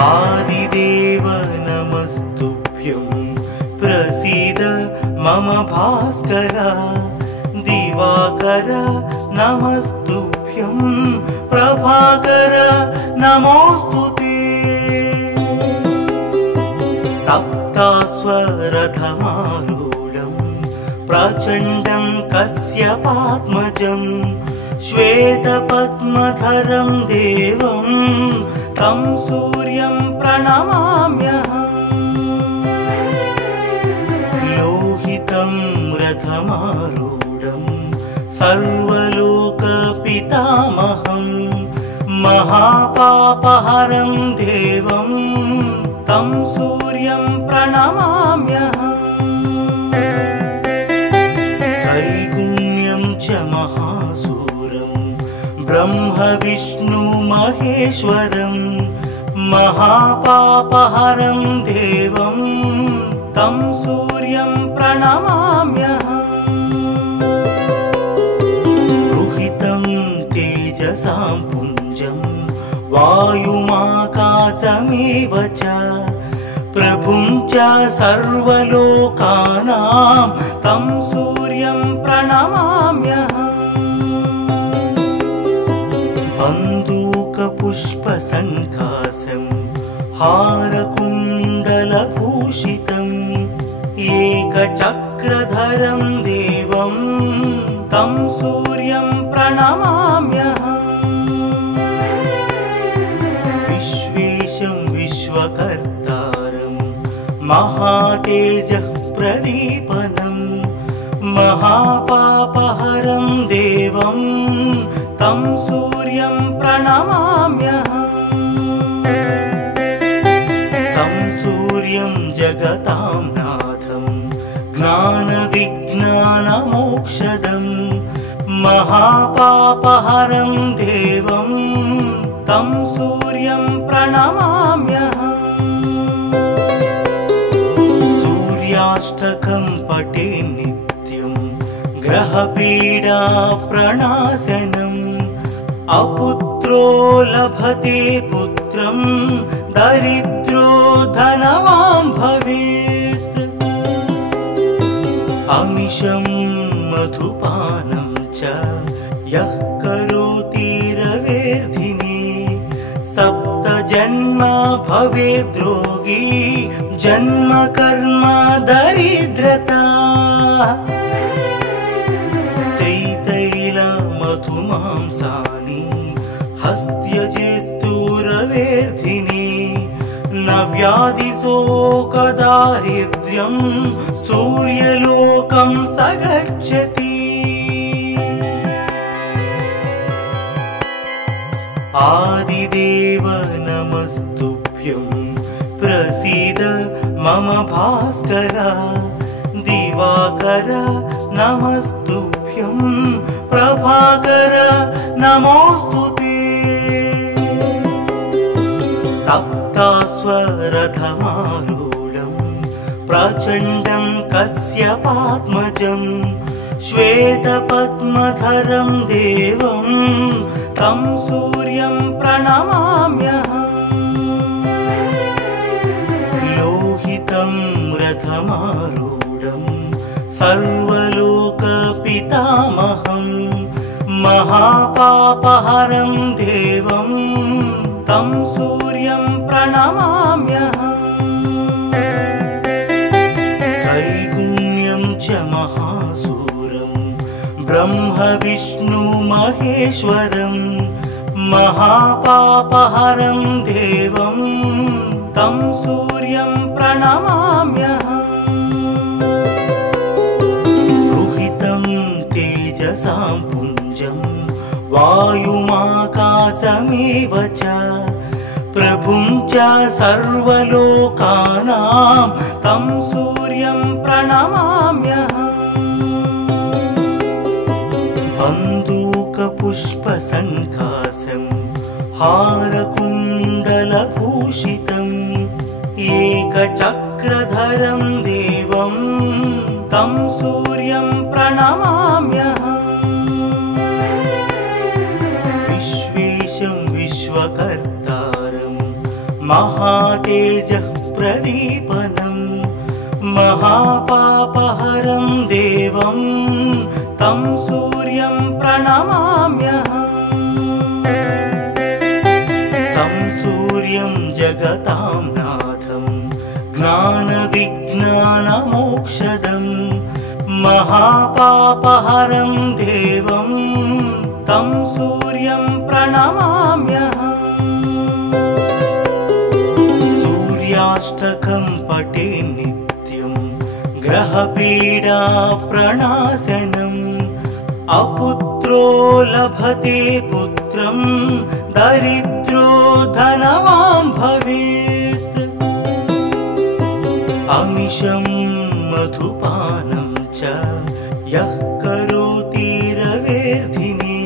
आदिदेव नमस्तुभ्यं प्रसीद मम भास्कर दिवाकर नमस्तुभ्यं प्रभाकर नमोस्तुते सप्तास्वरथमारूढं प्रचण्डं कश्यपात्मजं श्वेतपद्मधरं देवं तं सूर्यं प्रणमाम्यहम् लोहितं रथमारूढं सर्वलोकपितामहं महापापहरं देवं तं सूर्यं प्रणमाम्यहम् त्रैगुण्यं च महासूरं ब्रह्म विष्णु महेश्वरं महापापहरं देवं तं सूर्यं प्रणमाम्यहम् रुहितं तेजसां पुञ्जं वायुमाकाशमेव च प्रभुं च सर्वलोकानां तं सूर्यं प्रणमाम्यहम् बन्दूकपुष्पसङ्कासं हारकुण्डलभूषितम् एकचक्रधरं देवं तं सूर्यं प्रणमाम्यहम् विश्वेशं विश्वकर्तारं महातेजः प्रदीपनं महापापहरं देवं तं सूर्यं प्रणमाम्यहम् तं सूर्यं जगतां नाथं ज्ञानविज्ञानमोक्षदं महापापहरं देवं तं सूर्यं प्रणमाम्यहम् सूर्याष्टकं पठे नित्यं ग्रहपीडा प्रणाशनम् अपुत्रो लभते पुत्रं दरिद्रो धनवान् भवेत् अमिषं मधुपानं च यः करोति रवेर्धिने सप्तजन्म भवेद्रोगी जन्म कर्म दरिद्रता त्रितैलमधुमांसानि हस्त्यजेस्तुरवेर्धिने न व्याधिशोकदारिद्र्यं सूर्यलोकं स गच्छति आदिदेव नमस्तुभ्यं प्रसीद मम भास्कर दिवाकर नमस्तुभ्यं प्रभाकर नमोस्तुते सप्तास्वरथमारूढं प्रचण्डं कश्यपात्मजं श्वेतपद्मधरं देवं तं सूर्यं प्रणमाम्यहम् लोहितं रथमारूढं सर्वलोकपितामहं महापापहरं देवं तं सूर्यं प्रणमाम्यहम् त्रैगुण्यं च महासूरं ब्रह्म विष्णु महेश्वरं महापापहरं देवं तं सूर्यं प्रणमाम्यहम् रुहितं तेजसां पुञ्जं वायुमाकाशमेव च प्रभुं च सर्वलोकानां तं सूर्यं प्रणमाम्यहम् बन्दूकपुष्पसङ्कासं हारकुण्डलभूषितम् एकचक्रधरं देवं तं सूर्यं प्रणमाम्यहम् विश्वेशं विश्वकर्तारं महातेजः प्रदीपनम् महापापहरं देवं तं सूर्यं प्रणमाम्यहम् तं सूर्यं जगतां नाथं ज्ञानविज्ञानमोक्षदम् महापापहरं देवं तं सूर्यं प्रणमाम्यहम् सूर्याष्टकं पठे नित्यं ग्रहपीडा प्रणाशनम् अपुत्रो लभते पुत्रं दरिद्रो धनवान् भवेत् अमिषं मधुपानं च यः करोति रवेर्धिने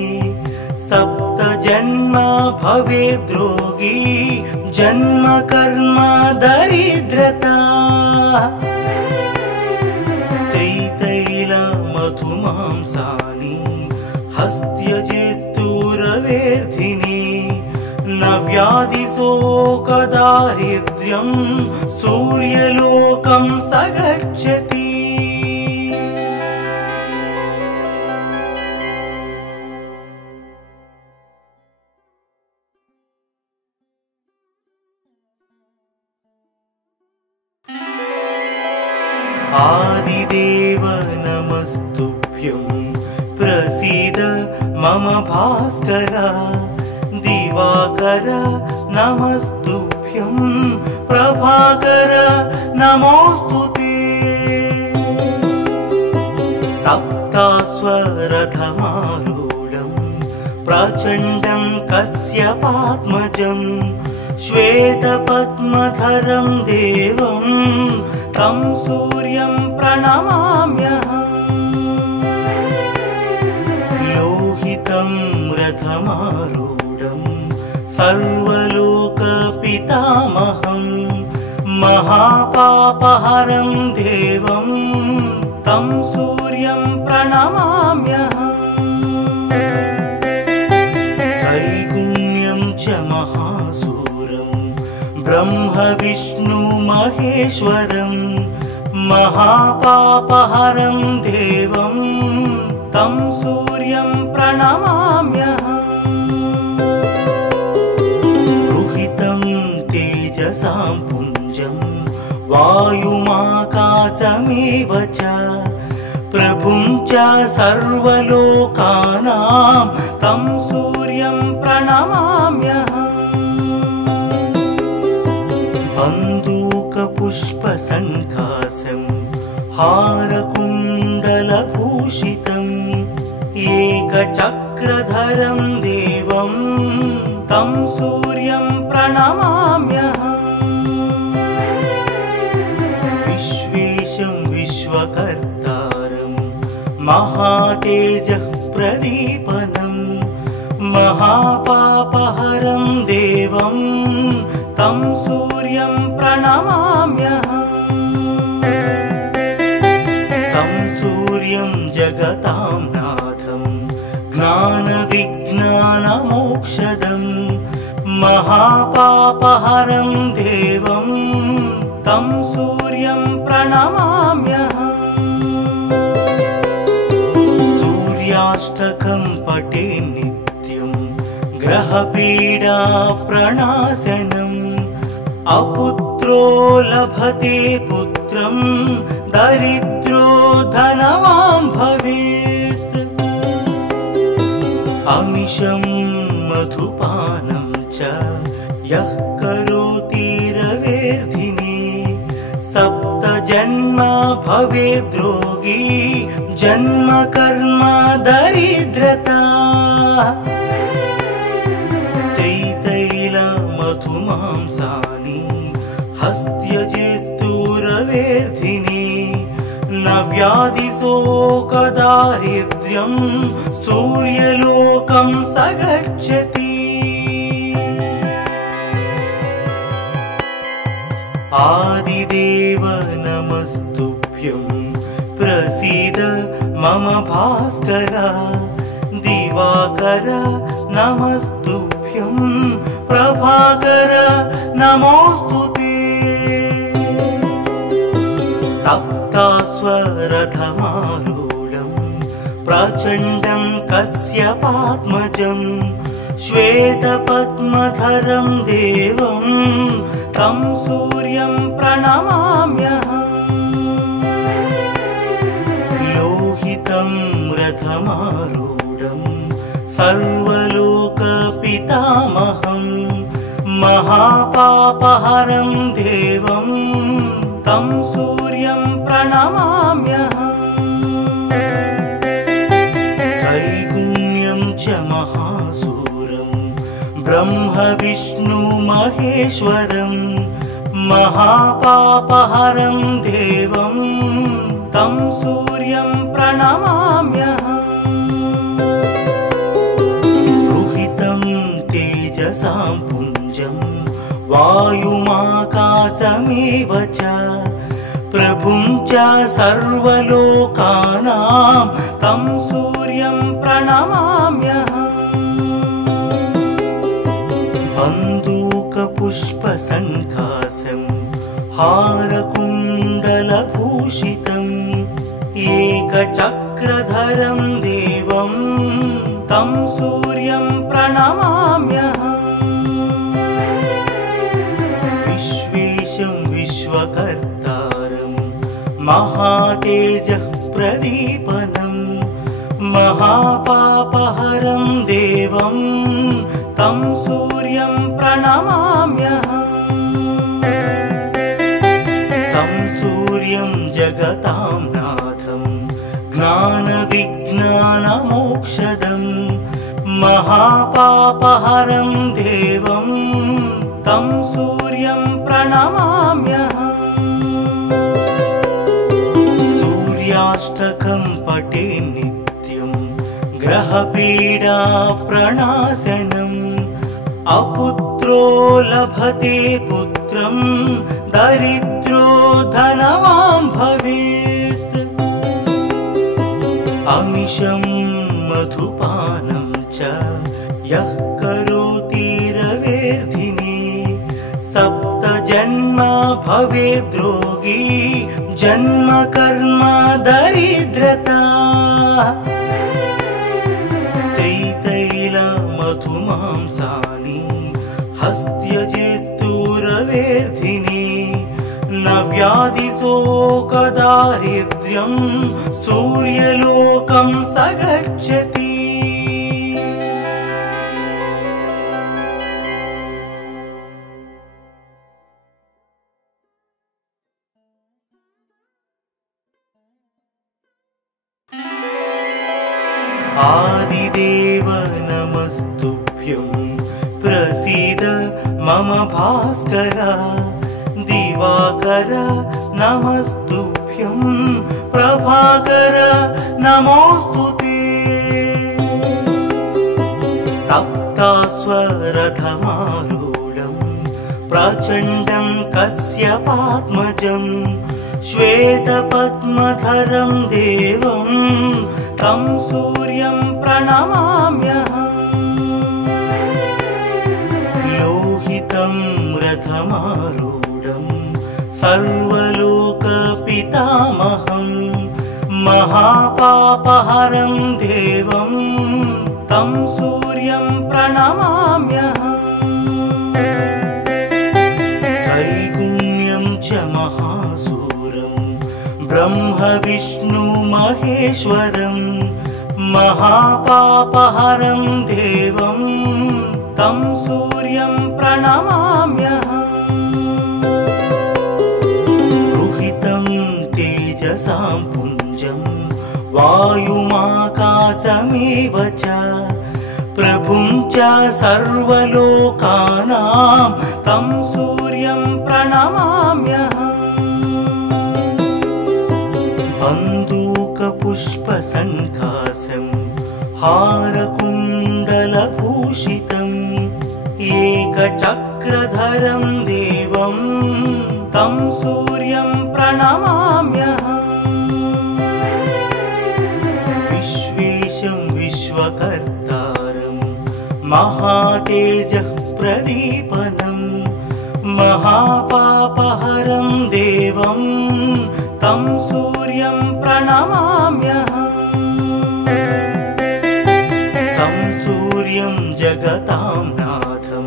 सप्त जन्म भवेद्रोगी जन्म कर्म दरिद्रता त्रितैल मधुमांसानि हस्त्यजेस्तु रवेर्धिने न व्याधिशोकदारिद्र्यं सूर्यलोकं स गच्छति आदिदेव नमस्तुभ्यं प्रसीद मम भास्कर दिवाकर नमस्तुभ्यं प्रभाकर नमोस्तुते सप्तास्वरथमारूढं प्रचण्डं कश्यपात्मजं श्वेतपद्मधरं देवं तं सूर्यं प्रणमाम्यहम् लोहितं रथमारूढं सर्वलोकपितामहं महापापहरं देवं तं सूर्यं प्रणमाम्यहम् त्रैगुण्यं च महासूरं ब्रह्म विष्णु महेश्वरं महापापहरं देवं तं सूर्यं प्रणमाम्यहम् रुहितं तेजसां पुञ्जं वायुमाकाशमेव च प्रभुं च सर्वलोकानां तं सूर्यं प्रणमाम्यहम् बन्दूकपुष्पसङ्काशं हारकुण्डलभूषितम् एकचक्रधरं देवं तं सूर्यं प्रणमाम्यहम् विश्वेशं विश्वकर्तारं महातेजः प्रदीपनम् महापापहरं देवं तं सूर्यं प्रणमाम्यहम् तं सूर्यं जगतां नाथं ज्ञानविज्ञानमोक्षदम् महापापहरं देवं तं सूर्यं प्रणमाम्यहम् सूर्याष्टकं पठे नित्यं ग्रहपीडा प्रणाशनम् अपुत्रो लभते पुत्रं दरिद्रो धनवान् भवेत् अमिषं मधुपानं च यः करोति रवेर्धिने सप्त जन्म भवेद्रोगी जन्म कर्म दरिद्रता त्रितैल मधुमांसानि हस्त्यजेस्तु रवेर्धिने न व्याधिशोकदारिद्र्यं सूर्यलोकं स गच्छति आदिदेव नमस्तुभ्यं प्रसीद मम भास्कर दिवाकर नमस्तुभ्यं नमस्तुभ्यं प्रभाकर नमोस्तुते सप्तास्वरथमारूढं प्रचण्डं कश्यपात्मजं श्वेतपद्मधरं देवं तं सूर्यं प्रणमाम्यहम् लोहितं रथमारूढं सर्वलोकपितामहं महापापहरं देवं तं सूर्यं प्रणमाम्यहम् त्रैगुण्यं च महासूरं ब्रह्म विष्णु महेश्वरं महापापहरं देवं तं सूर्यं प्रणमाम्यहम् रुहितं तेजसां पुञ्जं वायुमाकाशमेव च प्रभुं च सर्वलोकानां तं सूर्यं प्रणमाम्यहम् बन्दूकपुष्पसङ्कासं हारकुण्डलभूषितम् एकचक्रधरं देवं तं सूर्यं प्रणमाम्यहम् विश्वेशं विश्वकर्तारं महातेजः प्रदीपनं महापापहरं देवं तं सूर्यं प्रणमाम्यहम् तं सूर्यं जगतां नाथं ज्ञानविज्ञानमोक्षदं महापापहरं देवं तं सूर्यं प्रणमाम्यहम् सूर्याष्टकं पठे नित्यं ग्रहपीडा प्रणाशनम् अपुत्रो लभते पुत्रं दरिद्रो धनवान् भवेत् अमिषं मधुपानं च यः करोति रवेर्धिने सप्तजन्म भवेद्रोगी जन्म कर्म दरिद्रता त्रितैलमधुमांसानि हस्त्यजेस्तुरवेर्धिने न व्याधिशोकदारिद्र्यं सूर्यलोकं स गच्छति आदिदेव नमस्तुभ्यं प्रसीद मम भास्कर दिवाकर नमस्तुभ्यं प्रभाकर नमोस्तुते सप्तास्वरथमारूढं प्रचण्डं कश्यपात्मजं श्वेतपद्मधरं देवं तं सूर्यं प्रणमाम्यहम् लोहितं रथमारूढं सर्वलोकपितामहं महापापहरं देवं तं सूर्यं प्रणमाम्यहम् त्रैगुण्यं च महासूरं ब्रह्म विष्णु महेश्वरं महापापहरं देवं तं सूर्यं प्रणमाम्यहम् रुहितं तेजसां पुञ्जं वायुमाकाशमेव च प्रभुं च सर्वलोकानां तं सूर्यं प्रणमाम्यहम् बन्दूकपुष्पसङ्कासं हारकुण्डलभूषितम् एकचक्रधरं देवं तं सूर्यं प्रणमाम्यहम् विश्वेशं विश्वकर्तारं महातेजः प्रदीपनं महापापहरं देवं तं सूर्यं प्रणमाम्यहम् तं सूर्यं जगतां नाथं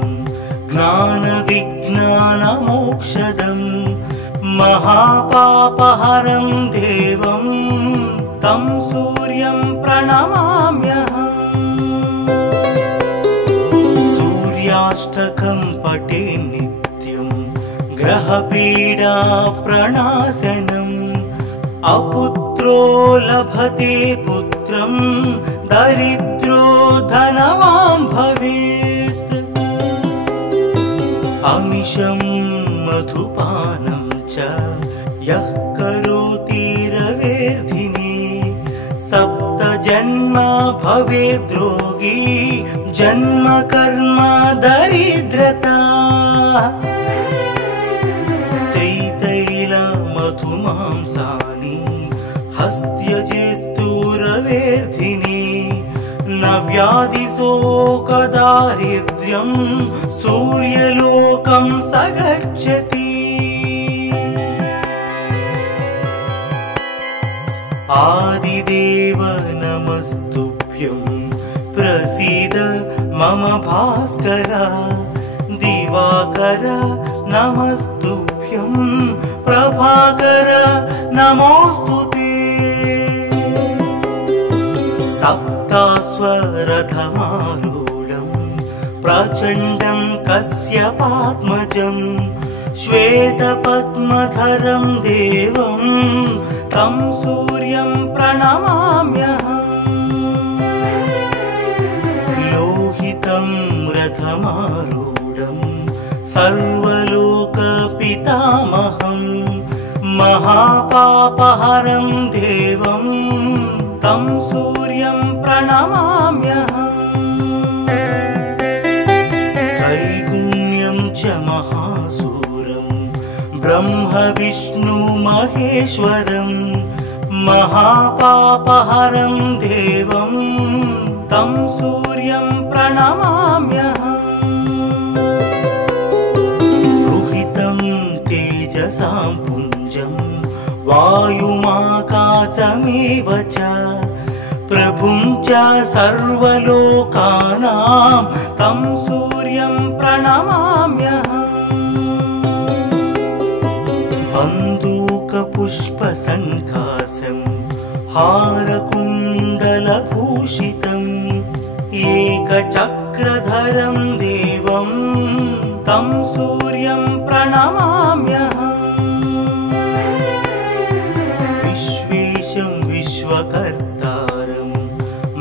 ज्ञानविज्ञानमोक्षदं महापापहरं देवं तं सूर्यं प्रणमाम्यहम् सूर्याष्टकं पठे नित्यं ग्रहपीडा प्रणाशनम् अपुत्रो लभते पुत्रं दरिद्रो धनवान् भवेत् अमिषं मधुपानं च यः करोति रवेर्धिने सप्तजन्म भवेद्रोगी जन्म कर्म दरिद्रता मधुमांसानि हस्त्यजेस्तुरवेर्धिने न व्याधिशोकदारिद्र्यं सूर्यलोकं स गच्छति आदिदेव नमस्तुभ्यं प्रसीद मम भास्कर दिवाकर नमस्तुभ्यं प्रभाकर नमोस्तुते सप्तास्वरथमारूढं प्रचण्डं कश्यपात्मजं श्वेतपद्मधरं देवं तं सूर्यं प्रणमाम्यहम् लोहितं रथमारूढं सर्वलोकपितामहं महापापहरं देवं तं सूर्यं प्रणमाम्यहम् त्रैगुण्यं च महासूरं ब्रह्म विष्णु महेश्वरं महापापहरं देवं तं सूर्यं प्रणमाम्यहम् तेजसां पुञ्जं वायुमाकाशमेव च प्रभुं च सर्वलोकानां तं सूर्यं प्रणमाम्यहम् बन्दूकपुष्पसङ्काशं हारकुण्डलभूषितम् एकचक्रधरं देवं तं सूर्यं प्रणमाम्यहम् विश्वेशं विश्वकर्तारं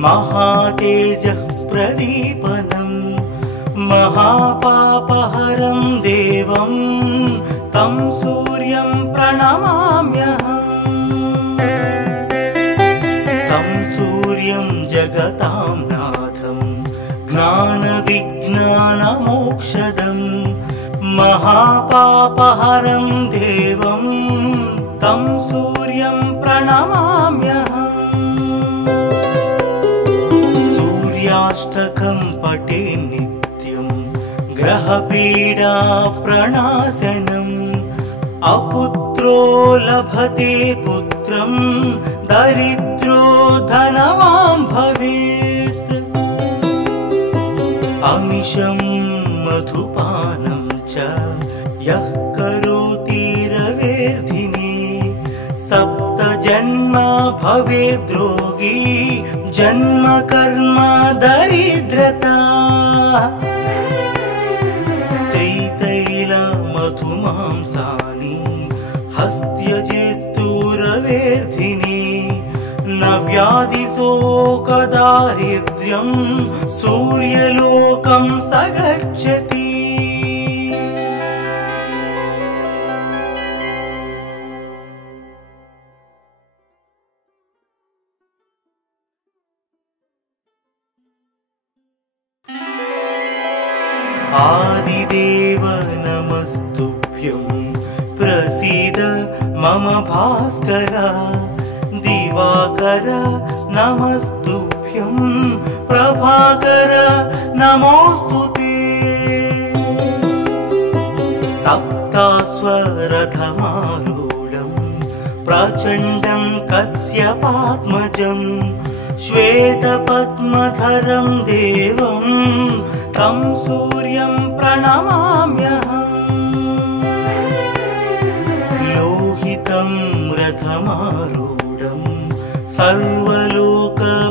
महातेजः प्रदीपनं महापापहरं देवं तं सूर्यं प्रणमाम्यहम् तं सूर्यं जगतां नाथं ज्ञानविज्ञानमोक्षदं महापापहरं देवं तं सूर्यं प्रणमाम्यहम् सूर्याष्टकं पठे नित्यं ग्रहपीडा प्रणाशनम् अपुत्रो लभते पुत्रं दरिद्रो धनवान् भवेत् अमिषं मधुपानं च यः करोति रवेर्धिने सप्तजन्म भवेद्रोगी जन्म कर्म दरिद्रता मधुमांसानि हस्त्यजेस्तुरवेर्धिने न व्याधिशोकदारिद्र्यं सूर्यलोकं स गच्छति आदिदेव नमस्तुभ्यं प्रसीद मम भास्कर दिवाकर नमस्तुभ्यं प्रभाकर नमोऽस्तुते सप्तास्वरथमारूढं प्रचण्डं कश्यपात्मजं श्वेतपद्मधरं देवं तं सूर्यं प्रणमाम्यहम् लोहितं रथमारूढं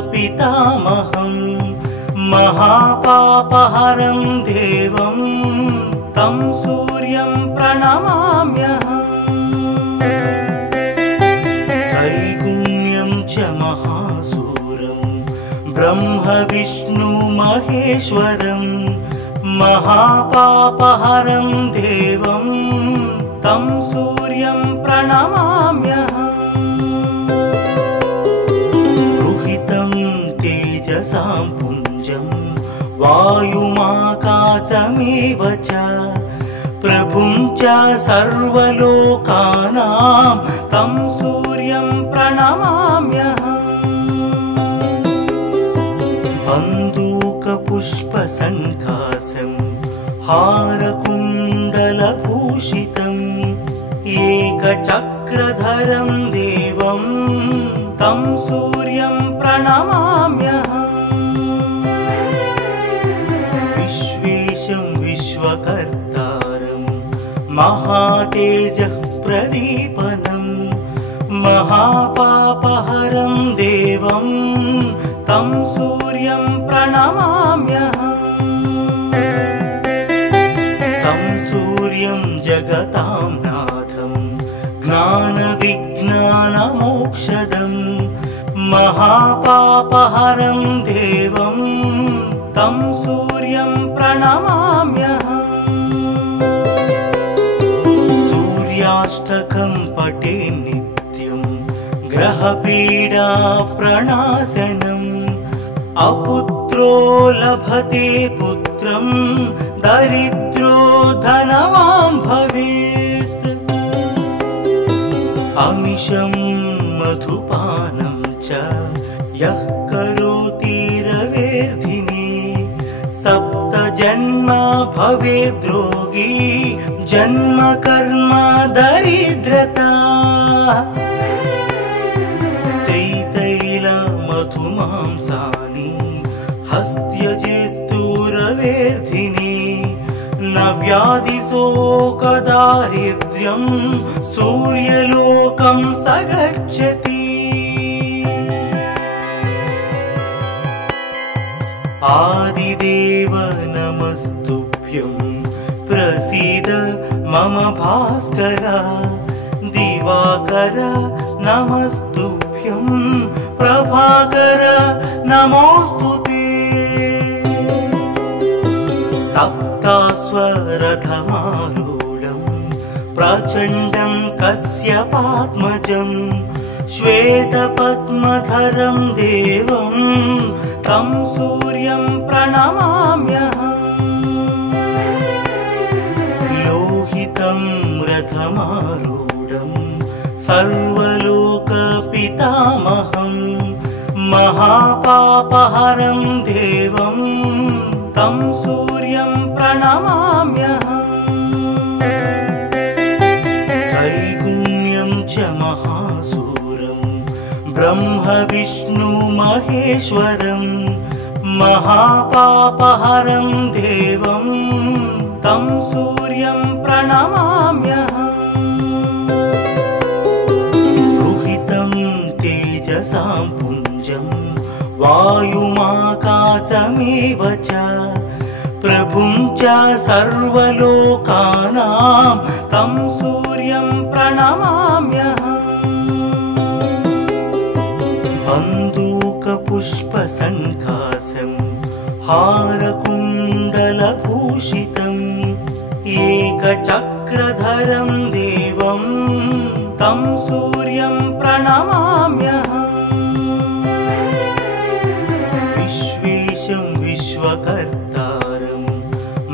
सर्वलोकपितामहं महापापहरं देवं तं सूर्यं प्रणमाम्यहम् त्रैगुण्यं च महासूरं ब्रह्मविष्णुमहेश्वरं महापापहरं देवं तं सूर्यं प्रणमाम्यहम् रुहितं तेजसां पुञ्जं वायुमाकाशमेव च प्रभुं च सर्वलोकानां तं सूर्यं प्रणमाम्यहम् बन्दूकपुष्पसङ्कासं हारकुण्डलभूषितम् एकचक्रधरं देवं तं सूर्यं प्रणमाम्यहम् विश्वेशं विश्वकर्तारं महातेजः प्रदीपनं महापापहरं देवं तं सूर्यं प्रणमाम्यहम् तं सूर्यं जगतां नाथं ज्ञानविज्ञानमोक्षदं महापापहरं देवं तं सूर्यं प्रणमाम्यहम् सूर्याष्टकं पठे नित्यं ग्रहपीडा प्रणाशनम् अपुत्रो लभते पुत्रं दरिद्रो धनवान् भवेत् अमिषं मधुपानं च यः करोति रवेर्धिने सप्तजन्म भवेद्रोगी जन्म कर्म दरिद्रता त्रितैलमधुमांसानि हस्त्यजेस्तुरवेर्धिने न व्याधिशोकदारिद्र्यं सूर्यलोकं स गच्छति आदिदेव नमस्तुभ्यं प्रसीद मम भास्कर दिवाकर नमस्तुभ्यं प्रभाकर नमोऽस्तुते सप्तास्वरथमारूढं प्रचण्डं कश्यपात्मजं श्वेतपद्मधरं देवं तं सूर्यं प्रणमाम्यहम् लोहितं रथमारूढं सर्वलोकपितामहं महापापहरं देवं तं सूर्यं प्रणमाम्यहम् त्रैगुण्यं च महासूरं ब्रह्मविष्णुमहेश्वरं महापापहरं देवं तं सूर्यं प्रणमाम्यहम् रुहितं तेजसां पुञ्जं वायुमाकाशमेव च प्रभुं च सर्वलोकानां तं सूर्यं प्रणमाम्यहम् बन्दूकपुष्पसङ्कासं हारकुण्डलभूषितम् एकचक्रधरं देवं तं सूर्यं प्रणमाम्यहम् विश्वेशं विश्वकर्तारं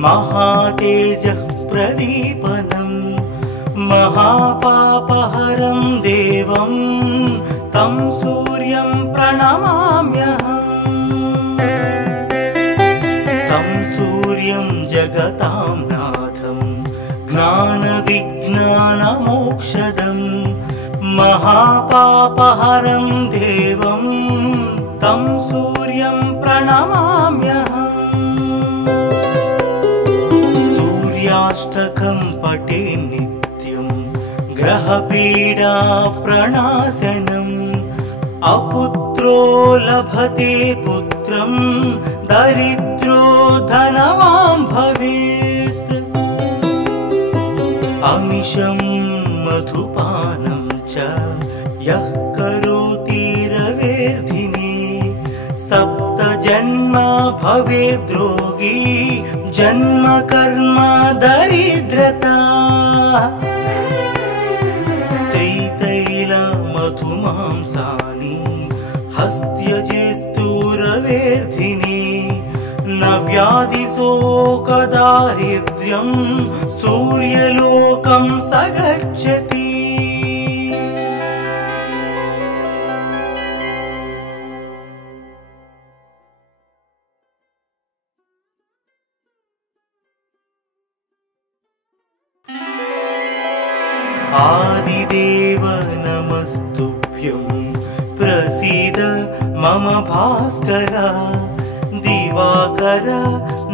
महातेजः प्रदीपनं महापापहरं देवं तं सूर्यं प्रणमाम्यहम् जगतां नाथं ज्ञानविज्ञानमोक्षदं महापापहरं देवं तं सूर्यं प्रणमाम्यहम्। सूर्याष्टकं पठे नित्यं ग्रहपीडा प्रणाशनम् अपुत्रो लभते पुत्रं दरिद्रो धनवान् भवेत्। अमिषं मधुपानं च यः करोति रवेर्धिने सप्तजन्म भवेद्रोगी जन्म कर्म दरिद्रता। मधुमांसानि हस्त्यजेस्तुरवेर्धिने न व्याधिशोकदारिद्र्यं सूर्यलोकं स गच्छति। आदिदेव नमस्तुभ्यं प्रसीद मम भास्कर। दिवाकर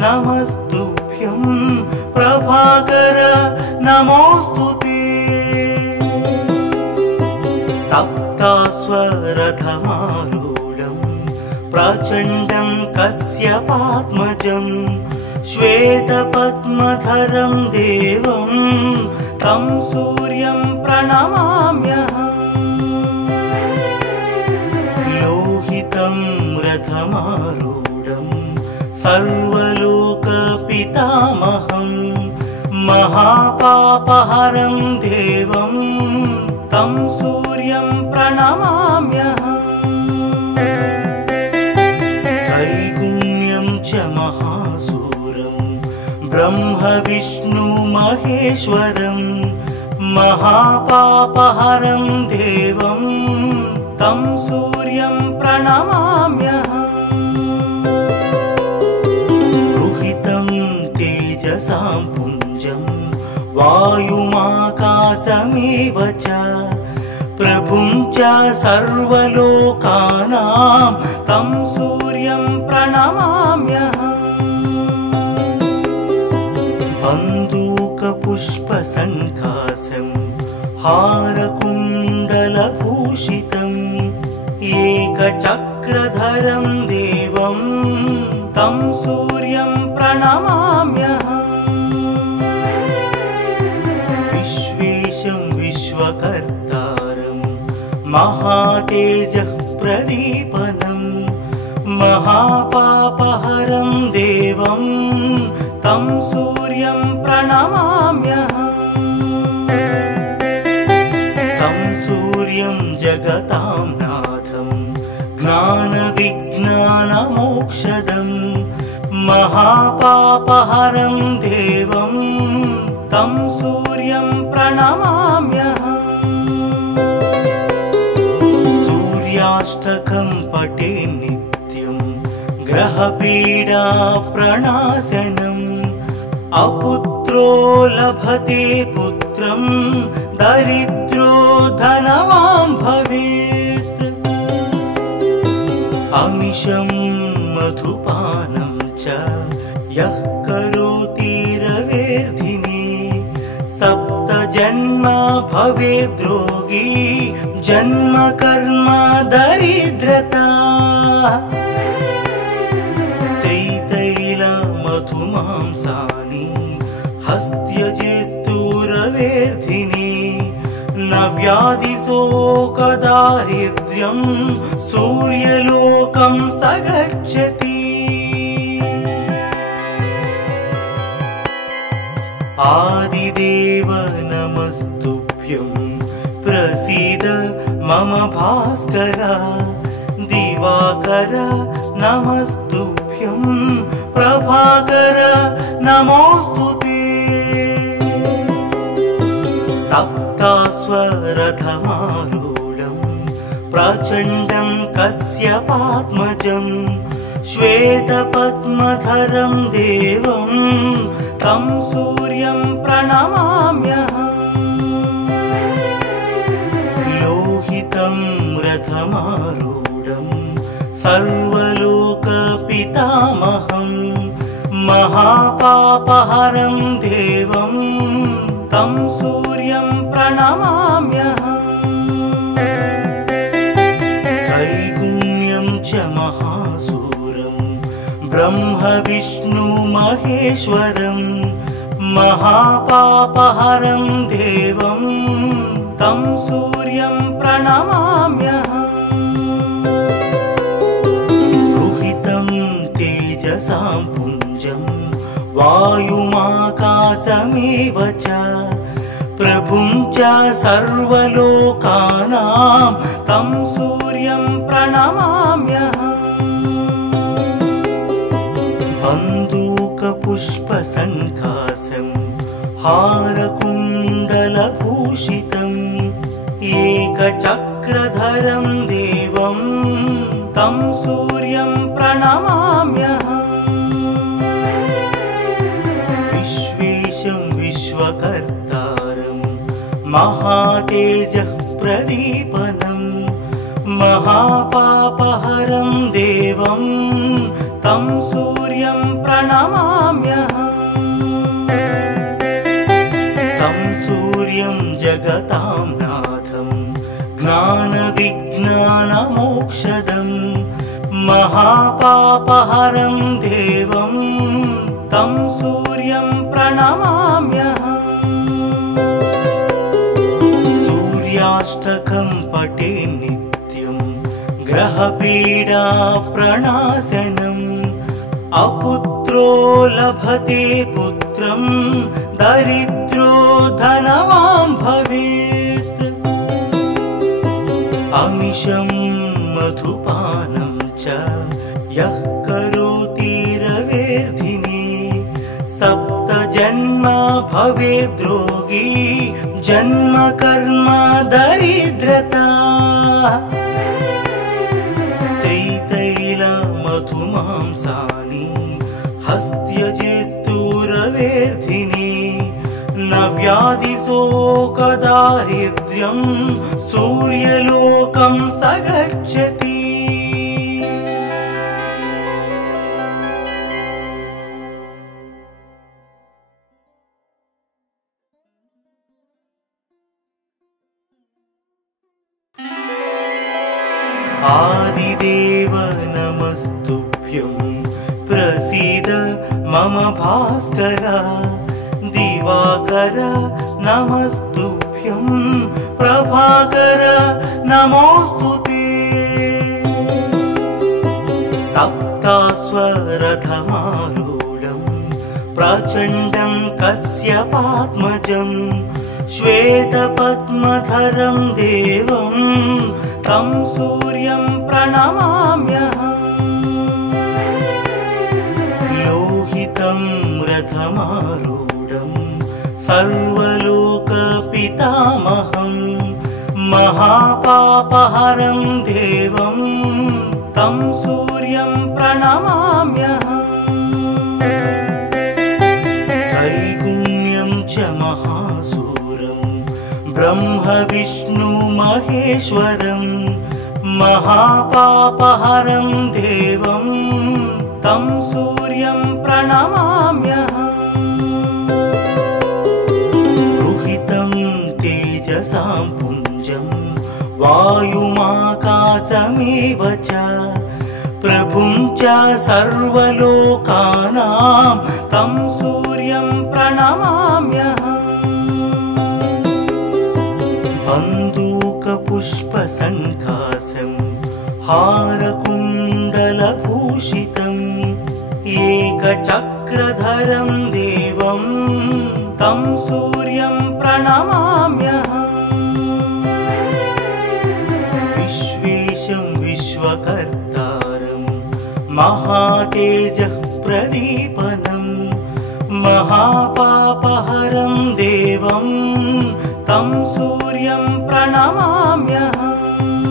नमस्तुभ्यं प्रभाकर नमोस्तुते। सप्तास्वरथमारूढं प्रचण्डं कश्यपात्मजं श्वेतपद्मधरं देवं तं सूर्यं प्रणमाम्यहम्। लोहितं रथमारूढं सर्वलोकपितामहं महापापहरं देवं तं सूर्यं प्रणमाम्यहम्। त्रैगुण्यं च महासूरं ब्रह्म विष्णु महेश्वरं महापापहरं देवं तं सूर्यं प्रणमाम्यहम्। रुहितं तेजसां पुञ्जं वायुमाकाशमेव च प्रभुं च सर्वलोकानां तं सूर्यं प्रणमाम्यहम्। बन्दूकपुष्पसङ्काशं हारकुण्डलभूषितम् एकचक्रधरं देवं तं सूर्यं प्रणमाम्यहम्। विश्वेशं विश्वकर्तारं महातेजः प्रदीपनं महापापहरं देवं तं सूर्यं प्रणमाम्यहम्। तं सूर्यं जगतां नाथं ज्ञानविज्ञानमोक्षदं महापापहरं देवं तं सूर्यं प्रणमाम्यहम्। सूर्याष्टकं पठे नित्यं ग्रहपीडा प्रणाशनम् अपुत्रो लभते पुत्रं दरिद्रो धनवान् भवेत्। अमिषं मधुपानं च यः करोति रवेर्धिने सप्तजन्म भवेद्रोगी जन्म कर्म दरिद्रता। मधुमांसानि हस्त्यजेस्तुरवेर्धिने न व्याधिशोकदारिद्र्यं सूर्यलोकं स गच्छति। आदिदेव नमस्तुभ्यं प्रसीद मम भास्कर। दिवाकर नमस्तुभ्यं प्रभाकर नमोस्तुते। सप्तास्वरथमारूढं प्रचण्डं कश्यपात्मजं श्वेतपद्मधरं देवं तं सूर्यं प्रणमाम्यहम्। लोहितं रथमारूढं सर्वलोकपितामहं महापापहरं देवं तं सूर्यं प्रणमाम्यहम्। त्रैगुण्यं च महासूरं ब्रह्म विष्णु महेश्वरं महापापहरं देवं तं सूर्यं प्रणमाम्यहम्। रुहितं तेजसां पुञ्जं वायुमाकाशमेव च प्रभुं च सर्वलोकानां तं सूर्यं प्रणमाम्यहम्। बन्दूकपुष्पसङ्काशं हारकुण्डलभूषितम् एकचक्रधरं देवं तं सूर्यं प्रणमाम्यहम्। विश्वेशं विश्वकर्तारं महातेजः प्रदीपनं महापापहरं देवं तं सूर्यं प्रणमाम्यहम्। तं सूर्यं जगतां नाथं ज्ञानविज्ञानमोक्षदं महापापहरं देवं तं सूर्यं प्रणमाम्यहम्। सूर्याष्टकं पठे नित्यं ग्रहपीडा प्रणाशनम् अपुत्रो लभते पुत्रं दरिद्रो धनवान् भवेत्। अमिषं मधुपानं च यः करोति रवेर्धिने सप्तजन्म भवेद्रोगी जन्म कर्म दरिद्रता। त्रितैलमधुमांसानि हस्त्यजेस्तुरवेर्धिने न व्याधिशोकदारिद्र्यं सूर्यलोकं स गच्छति। आदिदेव नमस्तुभ्यं प्रसीद मम भास्कर। दिवाकर नमस्तुभ्यं प्रभाकर नमोऽस्तुते। सप्ताश्वरथमारूढं प्रचण्डं कश्यपात्मजं श्वेतपद्मधरं देवं तं सूर्यं प्रणमाम्यहम्। लोहितं रथमारूढं सर्वलोकपितामहं महापापहरं देवं तं सूर्यं प्रणमाम्यहम्। त्रैगुण्यं च महासूरं ब्रह्म विष्णु महेश्वरं महापापहरं देवं तं सूर्यं प्रणमाम्यहम्। रुहितं तेजसां पुञ्जं वायुमाकाशमेव च प्रभुं च सर्वलोकानां तं सूर्यं प्रणमाम्यहम्। बन्दूकपुष्पसङ्काशं हारकुण्डलभूषितम् एकचक्रधरं देवं तं सूर्यं प्रणमाम्यहम्। विश्वेशं विश्वकर्तारं महातेजः प्रदीपनं महापापहरं देवं तं सूर्यं प्रणमाम्यहम्।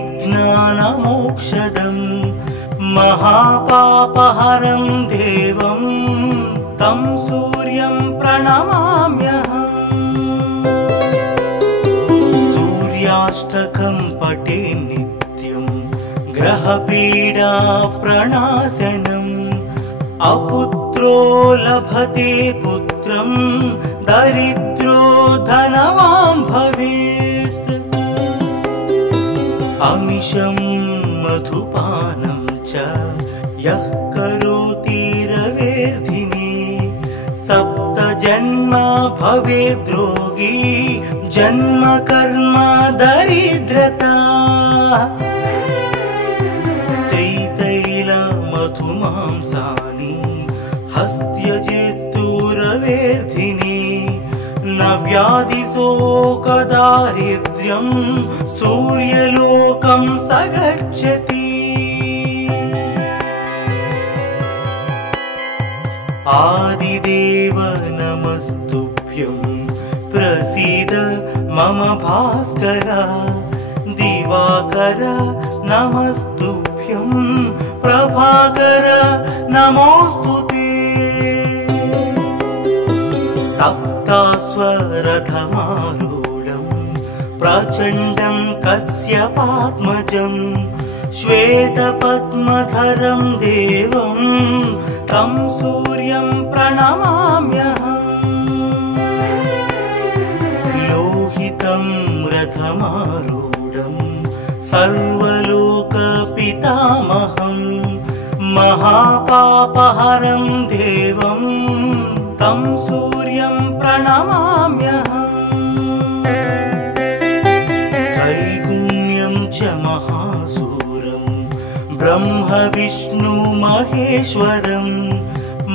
ज्ञानविज्ञानमोक्षदम् महापापहरं देवं तं सूर्यं प्रणमाम्यहम्। सूर्याष्टकं पठे नित्यं ग्रहपीडा प्रणाशनम् अपुत्रो लभते पुत्रं दरिद्रो धनवान् भवेत्। अमिषं मधुपानं च यः करोति रवेर्धिने 7 जन्म भवेद्रोगी जन्म कर्म दरिद्रता। मधुमांसानि हस्त्यजेस्तु रवेर्धिने न व्याधिशोकदारिद्र्यं सूर्यलोकं स गच्छति। आदिदेव नमस्तुभ्यं प्रसीद मम भास्कर। दिवाकर नमस्तुभ्यं प्रभाकर नमोस्तुते। सप्तास्वरथमारूढं प्रचण्डं कश्यपात्मजं श्वेतपद्मधरं देवं तं सूर्यं प्रणमाम्यहम्। लोहितं रथमारूढं सर्वलोकपितामहं महापापहरं देवं तं सूर्यं प्रणमाम्यहम्। त्रैगुण्यं च महासूरं ब्रह्म विष्णु महेश्वरं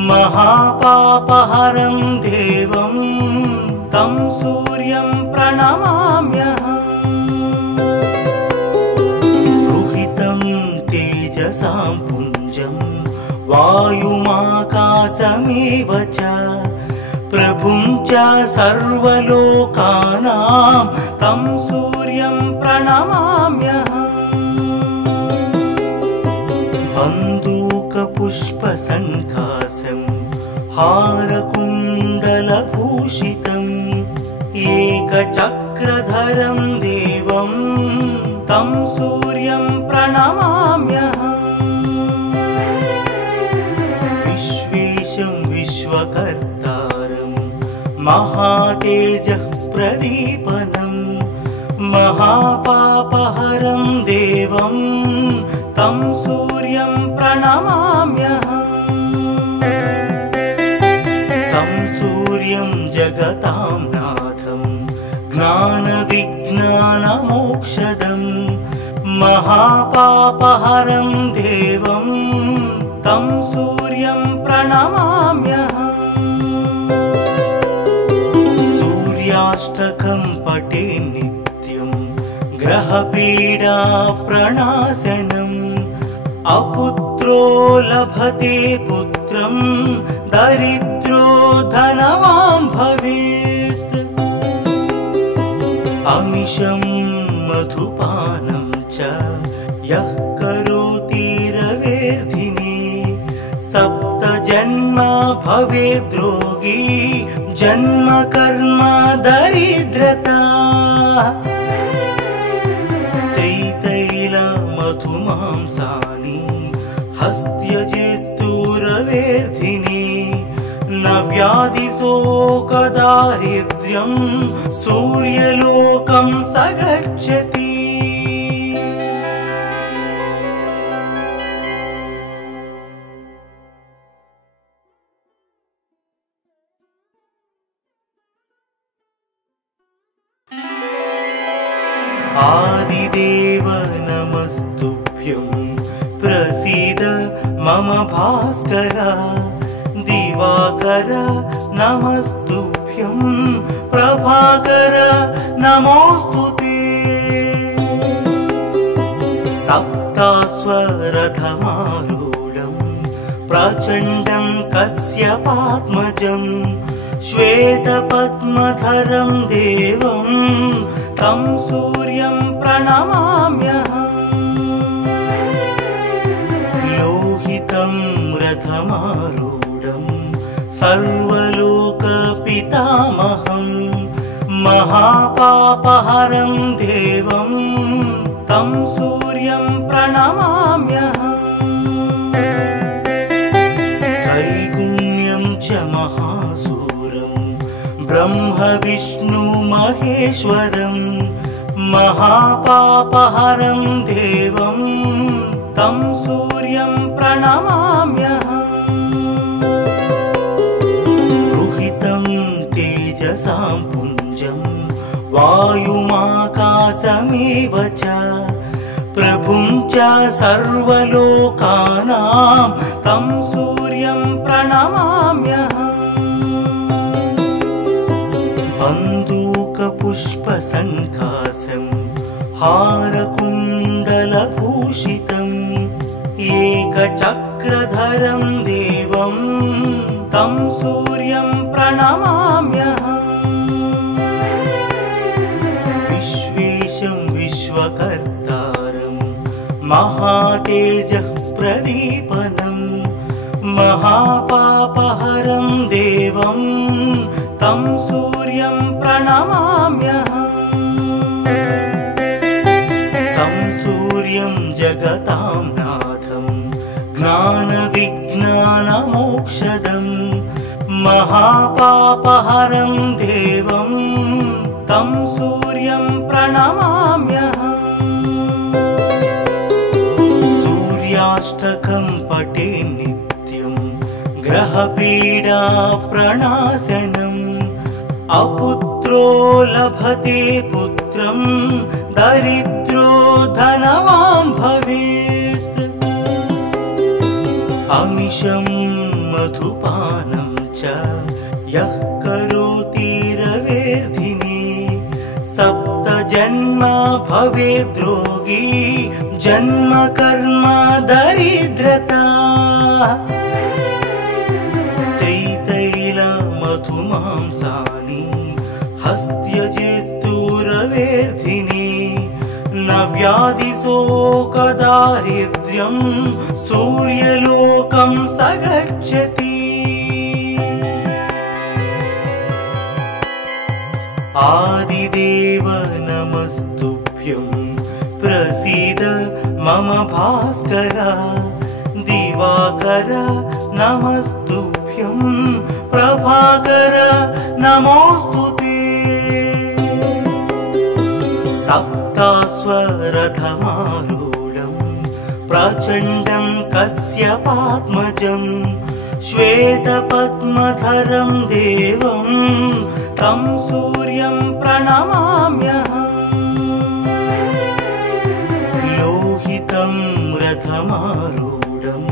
महापापहरं देवं तं सूर्यं प्रणमाम्यहम्। तेजसां पुञ्जं वायुमाकाशमेव च प्रभुं च सर्वलोकानां तं सूर्यं प्रणमाम्यहम्। बन्दूकपुष्पसङ्काशं हारकुण्डलभूषितम् एकचक्रधरं देवं तं सूर्यं प्रणमाम्यहम्। विश्वेशं विश्वकर्तारं महातेजः प्रदीपनं महापापहरं देवं तं सूर्यं प्रणमाम्यहम्। तं सूर्यं जगतां नाथं ज्ञानविज्ञानमोक्षदम् महापापहरं देवं तं सूर्यं प्रणमाम्यहम्। सूर्याष्टकं पठे नित्यं ग्रहपीडा प्रणाशनम् अपुत्रो लभते पुत्रं दरिद्रो धनवान् भवेत्। अमिषं मधुपानं च यः करोति रवेर्धिने 7 जन्म भवेद्रोगी जन्म कर्म दरिद्रता। मधुमांसानि हस्त्यजेस्तु रवेर्धिने न व्याधिशोकदारिद्र्यं सूर्यलोकं स गच्छति। आदिदेव नमस्तुभ्यं प्रसीद मम भास्कर। दिवाकर नमस्तुभ्यं प्रभाकर नमोस्तुते। सप्तास्वरथमारूढं प्रचण्डं कश्यपात्मजं श्वेतपद्मधरं देवं तं सूर्यं प्रणमाम्यहम्। पापहरं देवं तं सूर्यं प्रणमाम्यहम् त्रैगुण्यं च महासूरं ब्रह्म विष्णु महेश्वरं महापापहरं देवं तं सूर्यं प्रणमाम्यहम् रुहितं तेजसां पुञ्जं वायुमाकाशमेव च प्रभुं च सर्वलोकानां तं सूर्यं प्रणमाम्यहम् बन्दूकपुष्पसङ्कासं हारकुण्डलभूषितम् एकचक्रधरं देवं तं सूर्यं प्रणमाम्यहम् विश्वेशं विश्वकर्तारं महातेजः प्रदीपनं महापापहरं देवं तं सूर्यं प्रणमाम्यहम् तं सूर्यं जगतां नाथं ज्ञानविज्ञानमोक्षदं महापापहरं देवं तं सूर्यं प्रणमाम्यहम् सूर्याष्टकं पठे नित्यं ग्रहपीडा प्रणाशनम् अपुत्रो लभते पुत्रं दरिद्रो धनवान् भवेत् अमिषं मधुपानं च यः करोति रवेर्धिने सप्तजन्म भवेद्रोगी जन्म कर्म दरिद्रता त्रितैलमधुमांसानि हस्त्यजेस्तुरवेर्धिने न व्याधिशोकदारिद्र्यं सूर्यलोकं स गच्छति आदिदेव नमस्तुभ्यं प्रसीद मम भास्कर दिवाकर नमस्तुभ्यं प्रभाकर नमोस्तुते सप्तास्वरथमारूढं प्रचण्डं कश्यपात्मजं श्वेतपद्मधरं देवं तं सूर्यं प्रणमाम्यहम् लोहितं रथमारूढं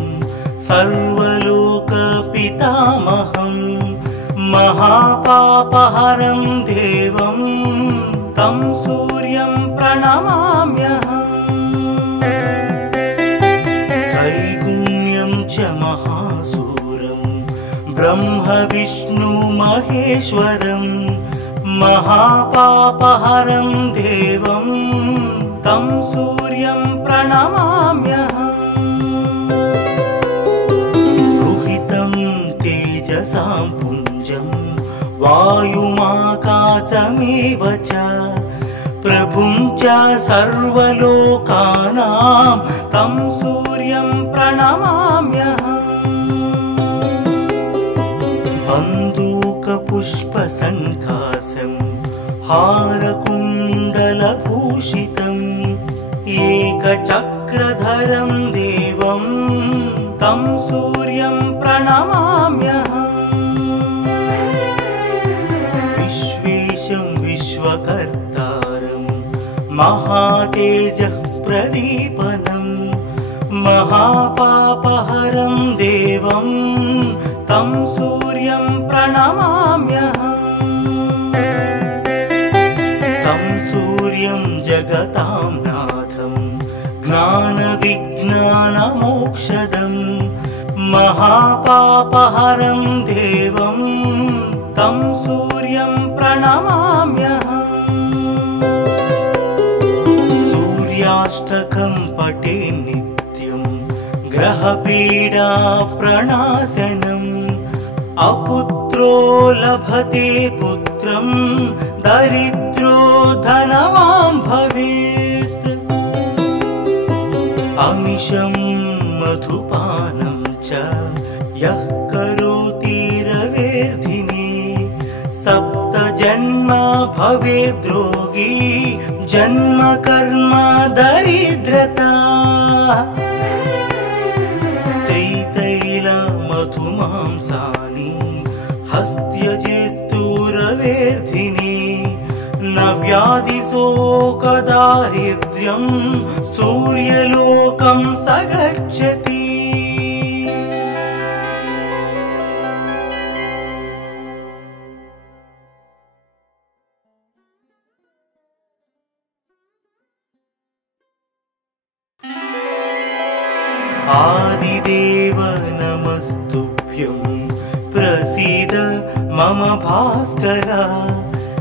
सर्वलोकपितामहं महापापहरं देवं तं सूर्यं प्रणमाम्यहम् त्रैगुण्यं च महासूरं ब्रह्म विष्णु महेश्वरं महापापहरं देवं तं सूर्यं प्रणमाम्यहम् रुहितं तेजसां पुञ्जं वायुमाकाशमेव च प्रभुं च सर्वलोकानां तं सूर्यं प्रणमाम्यहम् बन्दूकपुष्पसङ्कासं हारकुण्डलभूषितम् एकचक्रधरं देवं तं सूर्यं प्रणमाम्यहम् विश्वेशं विश्वकर्तारं महातेजः प्रदीपनं महापापहरं देवं तं सूर्यं प्रणमाम्यहम् तं सूर्यं जगतां नाथं ज्ञानविज्ञानमोक्षदं महापापहरं देवं तं सूर्यं प्रणमाम्यहम् सूर्याष्टकं पठे नित्यं ग्रहपीडा प्रणाशनम् अपुत्रो लभते पुत्रं दरिद्रो धनवान् भवेत्। अमिषं मधुपानं च यः करोति रवेर्धिने, सप्त जन्म भवेद्रोगी जन्म कर्म दरिद्रता। त्रितैल मधुमांसानि हस्त्यजेस्तु रवेर्धिने, न व्याधिशोकदारिद्र्यं सूर्यलोकं स गच्छति। आदिदेव नमस्तुभ्यं प्रसीद मम भास्कर,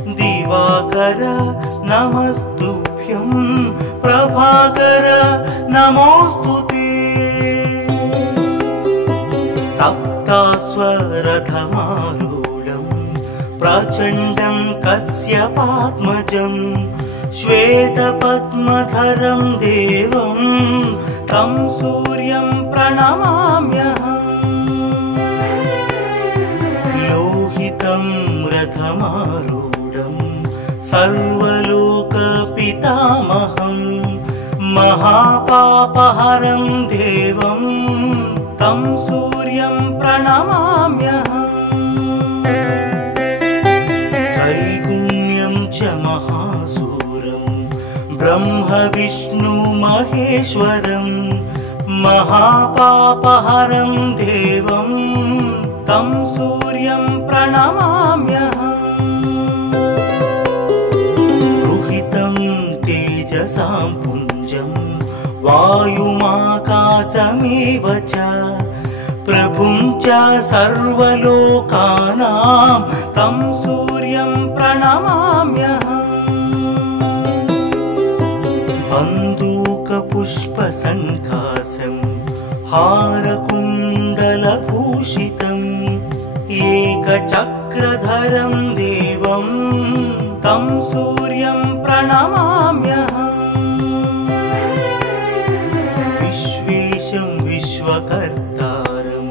दिवाकर नमस्तुभ्यं प्रभाकर नमोस्तुते। सप्तास्वरथमारूढं प्रचण्डं कश्यपात्मजं, श्वेतपद्मधरं देवं तं सूर्यं प्रणमाम्यहम्। लोहितं रथमारूढं सर्वलोकपितामहं, महापापहरं देवं तं सूर्यं प्रणमाम्यहम्। त्रैगुण्यं च महासूरं ब्रह्म विष्णु महेश्वरं, महापापहरं देवं तं सूर्यं प्रणमाम्यहम्। रुहितं तेजसां पुञ्जं वायुमाकाशमेव च, प्रभुं च सर्वलोकानां तं सूर्यं प्रणमाम्यहम्। बन्दूकपुष्पसङ्काशं हारकुण्डलभूषितम्, एकचक्रधरं देवं तं सूर्यं प्रणमाम्यहम्। विश्वेशं विश्वकर्तारं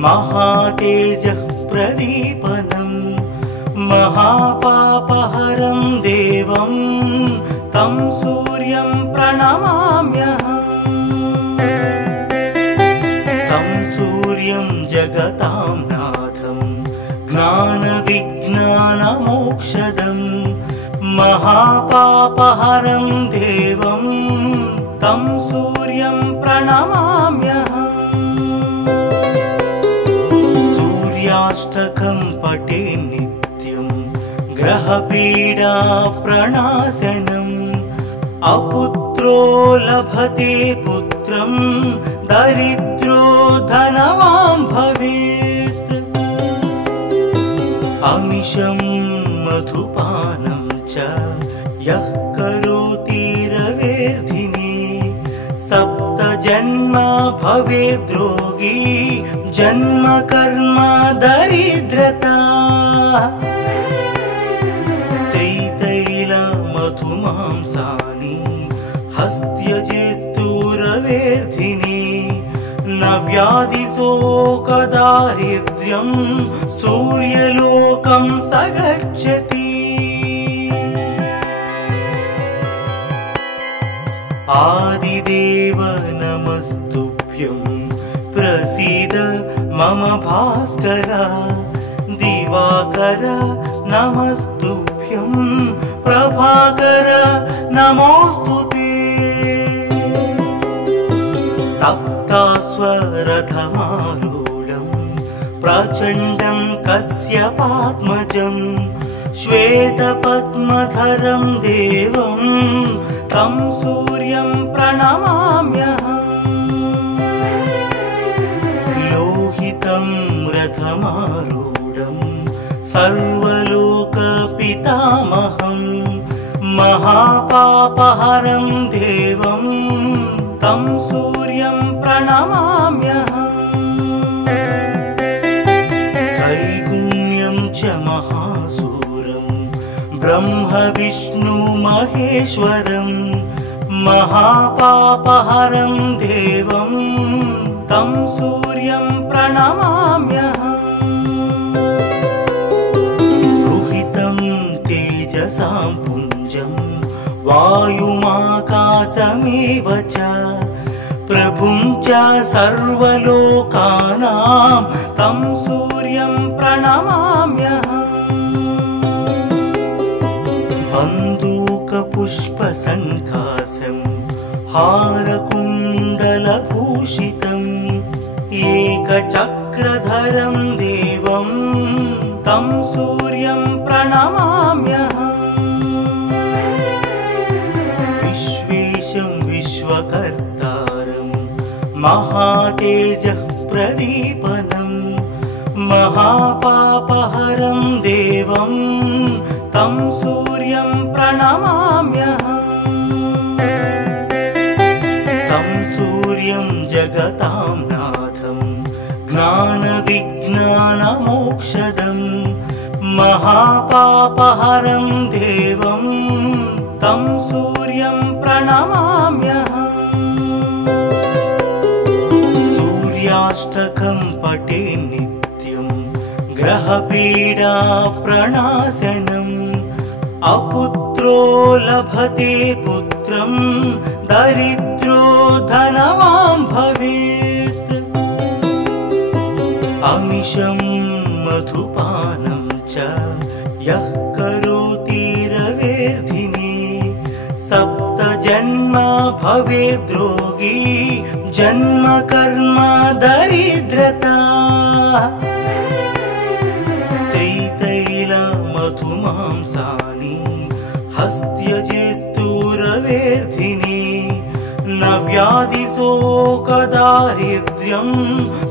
महातेजः प्रदीपनं, महापापहरं देवं तं सूर्यं प्रणमाम्यहम्। तं सूर्यं जगतां नाथं ज्ञानविज्ञानमोक्षदं, महापापहरं देवं तं सूर्यं प्रणमाम्यहम्। सूर्याष्टकं पठे नित्यं ग्रहपीडा प्रणाशनम्, अपुत्रो लभते पुत्रं दरिद्रो धनवान् भवेत्। अमिषं मधुपानं च यः करोति रवेर्धिने, सप्त जन्म भवेद्रोगी जन्म कर्म दरिद्रता। त्रितैल मधुमांसानि हस्त्यजेस्तु रवेर्धिने, न व्याधिशोकदारिद्र्यं सूर्यलोकं स गच्छति। आदिदेव नमस्तुभ्यं प्रसीद मम भास्कर, दिवाकर नमस्तुभ्यं प्रभाकर नमोस्तुते। सप्तास्वरथमारूढं प्रचण्डं कश्यपात्मजं, श्वेतपद्मधरं देवं तं सूर्यं प्रणमाम्यहम्। लोहितं रथमारूढं सर्वलोकपितामहं, महापापहरं देवं तं सूर्यं प्रणमाम्यहम्। त्रैगुण्यं च महासूरं ब्रह्म विष्णु महेश्वरं महापापहरं देवं तं सूर्यं प्रणमाम्यहम्। रुहितं तेजसां पुञ्जं वायुमाकाशमेव च प्रभुं च सर्वलोकानां तं सूर्यं प्रणमाम्यहम्। बन्दूकपुष्पसङ्काशं हारकुण्डलभूषितम् एकचक्रधरं देवं तं सूर्यं प्रणमाम्यहम्। विश्वेशं विश्वकर्तारं महातेजः प्रदीपनं महापापहरं देवं तं सूर्यं प्रणमाम्यहम्। तं सूर्यं जगतां नाथं ज्ञानविज्ञानमोक्षदं महापापहरं देवं तं सूर्यं प्रणमाम्यहम्। सूर्याष्टकं पठे नित्यं ग्रहपीडा प्रणाशनम् अपुत्रो लभते पुत्रं दरिद्रो धनवान् भवेत्। अमिषं मधुपानं च यः करोति रवेर्धिने सप्तजन्म भवेद्रोगी जन्म कर्म दरिद्रता। मधुमांसानि हस्त्यजेस्तुरवेर्धिने न व्याधिशोकदारिद्र्यं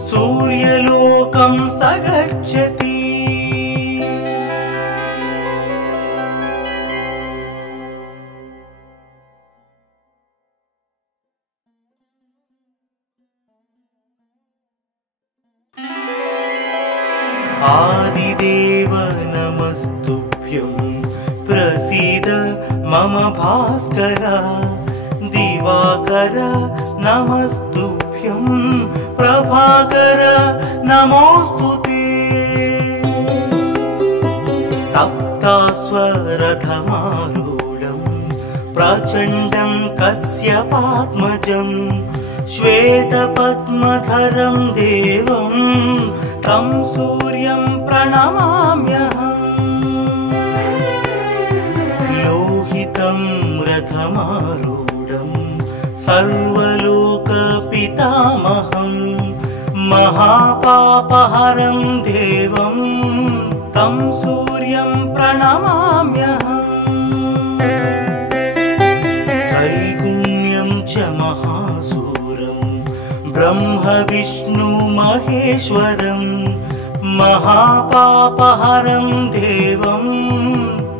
सूर्यलोकं स गच्छति। आदिदेव नमस्तुभ्यं प्रसीद मम भास्कर दिवाकर नमस्तुभ्यं प्रभाकर नमोस्तुते। सप्तास्वरथमारूढं प्रचण्डं कश्यपात्मजं श्वेतपद्मधरं देवं तं सूर्यं प्रणमाम्यहम्। लोहितं रथमारूढं सर्वलोकपितामहं महापापहरं देवं तं सूर्यं प्रणमाम्यहम्। त्रैगुण्यं च महासूरं ब्रह्म विष्णु महेश्वरं महापापहरं देवं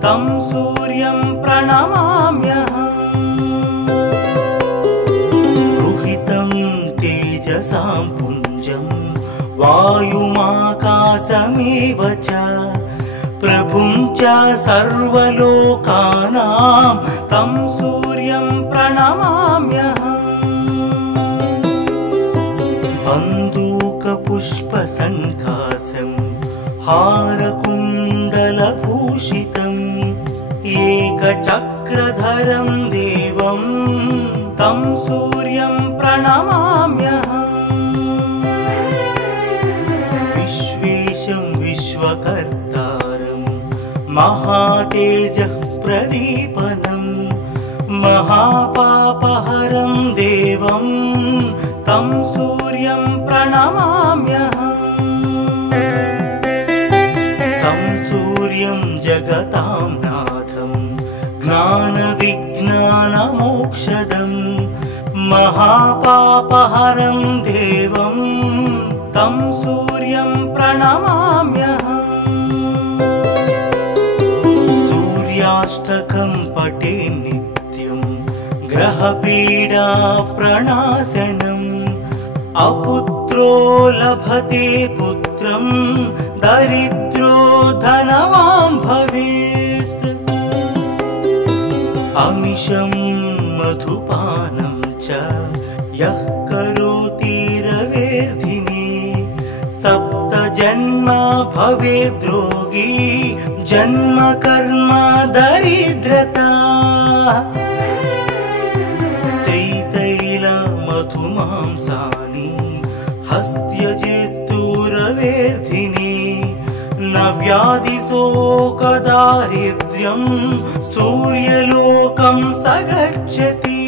तं सूर्यं प्रणमाम्यहम्। रुहितं तेजसां पुञ्जं वायुमाकाशमेव च प्रभुं च सर्वलोकानां तं सूर्यं प्रणमाम्यहम्। बन्दूकपुष्पसङ्काशं हारकुण्डलभूषितम् एकचक्रधरं देवं तं सूर्यं प्रणमाम्यहम्। विश्वेशं विश्वकर्तारं महातेजः प्रदीपनं महापापहरं देवं तं सूर्यं प्रणमाम्यहम्। तं सूर्यं जगतां नाथं ज्ञानविज्ञानमोक्षदं महापापहरं देवं तं सूर्यं प्रणमाम्यहम्। सूर्याष्टकं पठे नित्यं ग्रहपीडा प्रणाशनम् अपुत्रो लभते पुत्रं दरिद्रो धनवान् भवेत्। अमिषं मधुपानं च यः करोति रवेर्धिने सप्तजन्मा भवेद्रोगी जन्म कर्म दरिद्रता मधुमांसानि हस्त्यजेस्तु रवेर्धिने न व्याधिशोकदारिद्र्यं सूर्यलोकं स गच्छति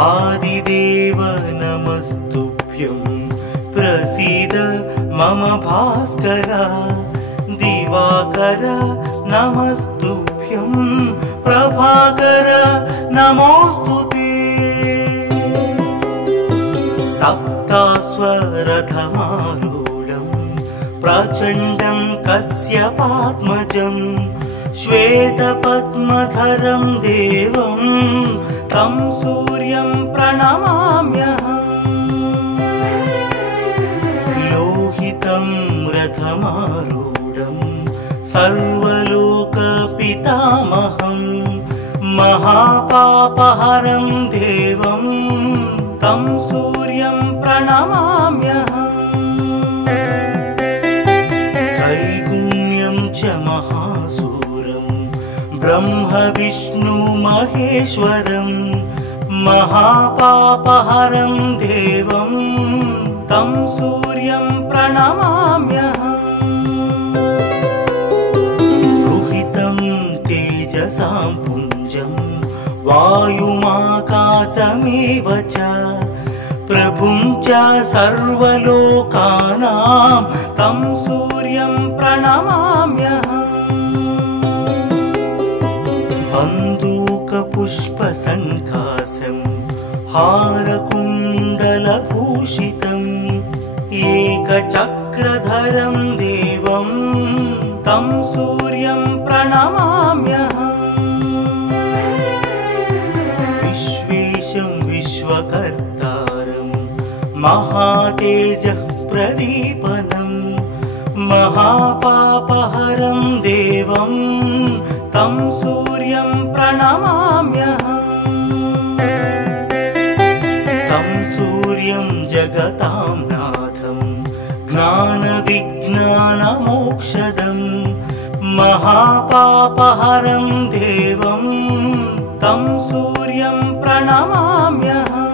आदिदेव नमस्तुभ्यं प्रसीद मम भास्कर दिवाकर नमस्तुभ्यं प्रभाकर नमोस्तुते सप्तास्वरथमारूढं प्रचण्डं कश्यपात्मजं श्वेतपद्मधरं देवं तं सूर्यं प्रणमाम्यहम् लोहितं रथमारूढं सर्वलोकपितामहं महापापहरं देवं तं सूर्यं प्रणमाम्यहम् त्रैगुण्यं च महासूरं ब्रह्म विष्णु महेश्वरं महापापहरं देवं तं सूर्यं प्रणमाम्यहम् तेजसां पुञ्जं वायुमाकाशमेव च प्रभुं च सर्वलोकानां तं सूर्यं प्रणमाम्यहम् बन्दूकपुष्पसङ्काशं हारकुण्डलभूषितम् एकचक्रधरं देवं तं सूर्यं प्रणमाम्यहम् विश्वेशं विश्वकर्तारं महातेजः प्रदीपनं महापापहरं देवं तं सूर्यं प्रणमाम्यहम् तं सूर्यं जगतां नाथं ज्ञानविज्ञानमोक्षदं महापापहरं देवं तं सूर्यं प्रणमाम्यहम्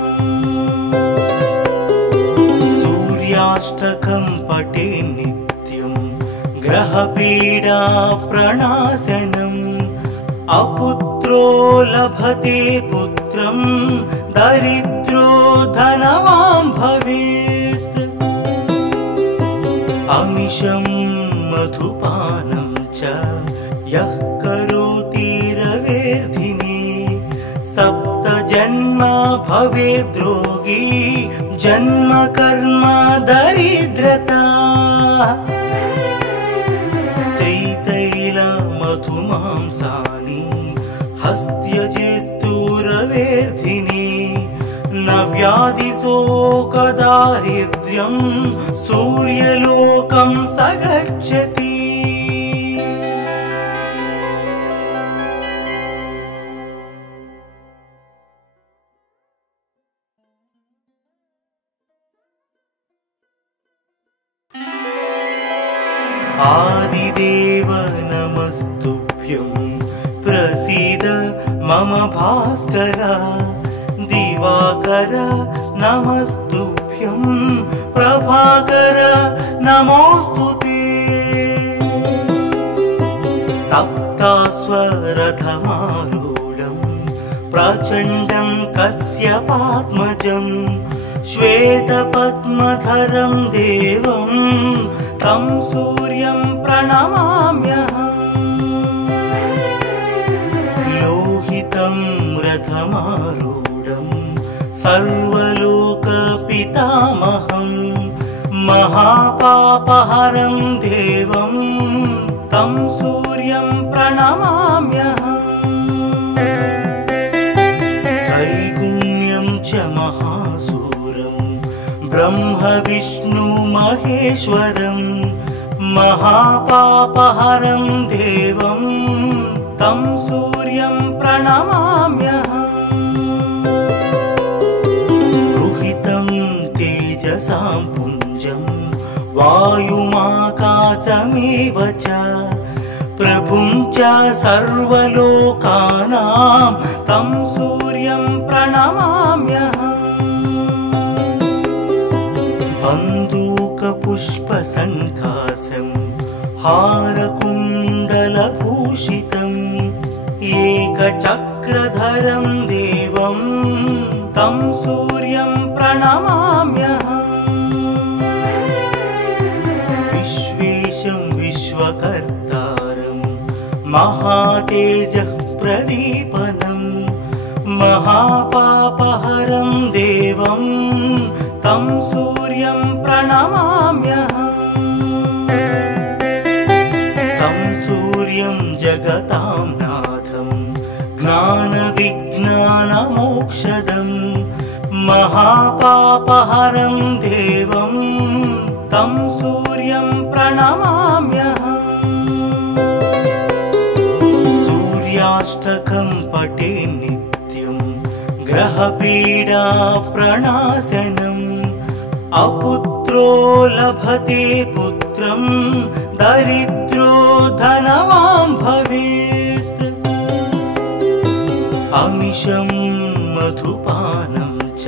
सूर्याष्टकं पठे नित्यं ग्रहपीडा प्रणाशनम् अपुत्रो लभते पुत्रं दरिद्रो धनवान् भवेत् अमिषं मधुपानं च यः करोति रवेर्धिने सप्तजन्मा भवेद्रोगी जन्म कर्म दरिद्रता मधुमांसानि हस्त्यजेस्तु रवेर्धिने न व्याधिशोकदारिद्र्यं सूर्यलोकं स गच्छति आदिदेव नमस्तुभ्यं प्रसीद मम भास्कर दिवाकर नमस्तुभ्यं प्रभाकर नमोस्तुते सप्तास्वरथमारूढं प्रचण्डं कश्यपात्मजं श्वेतपद्मधरं देवं तं सूर्यं प्रणमाम्यहम् लोहितं रथमारूढं सर्वलोकपितामहं महापापहरं देवं तं सूर्यं प्रणमाम्यहम् त्रैगुण्यं च महासूरं ब्रह्म विष्णु महेश्वरं महापापहरं देवं तं सूर्यं प्रणमाम्यहम् रुहितं तेजसां पुञ्जं वायुमाकाशमेव च प्रभुं च सर्वलोकानां तं सूर्यं प्रणमाम्यहम् बन्दूकपुष्पसङ्कासं हारकुण्डलभूषितम् एकचक्रधरं देवं तं सूर्यं प्रणमाम्यहम् विश्वेशं विश्वकर्तारं महातेजः प्रदीपनं महापापहरं देवं तं सूर्यं प्रणमाम्यहम् तं सूर्यं जगतां नाथं ज्ञानविज्ञानमोक्षदं महापापहरं देवं तं सूर्यं प्रणमाम्यहम् सूर्याष्टकं पठे नित्यं ग्रहपीडा प्रणाशनम् अपुत्रो लभते पुत्रं दरिद्रो धनवान् भवेत् अमिषं मधुपानं च